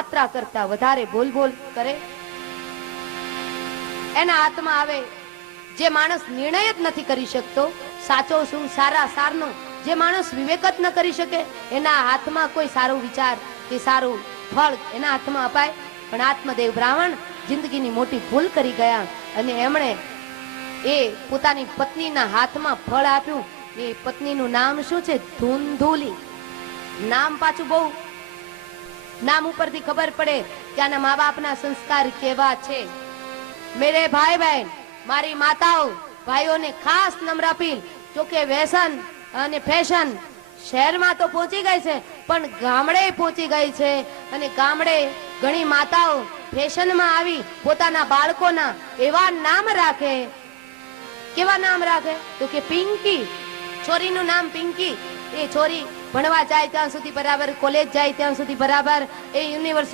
માત્રા કરતા વધારે બોલ બોલ કરે, એના હાથમાં આવે. જે માણસ નિર્ણય જ નથી કરી શકતો સાચો શું સારા સારનો, જે માણસ વિવેક જ ન કરી શકે, એના હાથમાં કોઈ સારો વિચાર કે સારું ફળ એના હાથમાં અપાય? પણ આત્મદેવ બ્રાહ્મણ જિંદગીની મોટી ભૂલ કરી ગયા અને એમણે એ પોતાની પત્નીના હાથમાં ફળ આપ્યું. એ પત્નીનું નામ શું છે? ધૂંધુલી. નામ પાછું બહુ, નામ ઉપરથી ખબર પડે કે આના મા બાપના સંસ્કાર કેવા છે. મેરે ભાઈ બહેન, મારી માતાઓ ભાઈઓને ખાસ નમ્ર અપીલ, જો કે વ્યસન અને ફેશન શહેરમાં તો પહોંચી ગઈ છે પણ ગામડે પહોંચી ગઈ છે. અને ગામડે ઘણી માતાઓ ફેશનમાં આવી પોતાના બાળકોના એવા નામ રાખે. કેવા નામ રાખે? તો કે પિંકી. છોરીનું નામ પિંકી. એ છોરી ભણવા જાય ત્યાં સુધી બરાબર, કોલેજ જાય ત્યાં સુધી બરાબર, એ યુનિવર્સિટી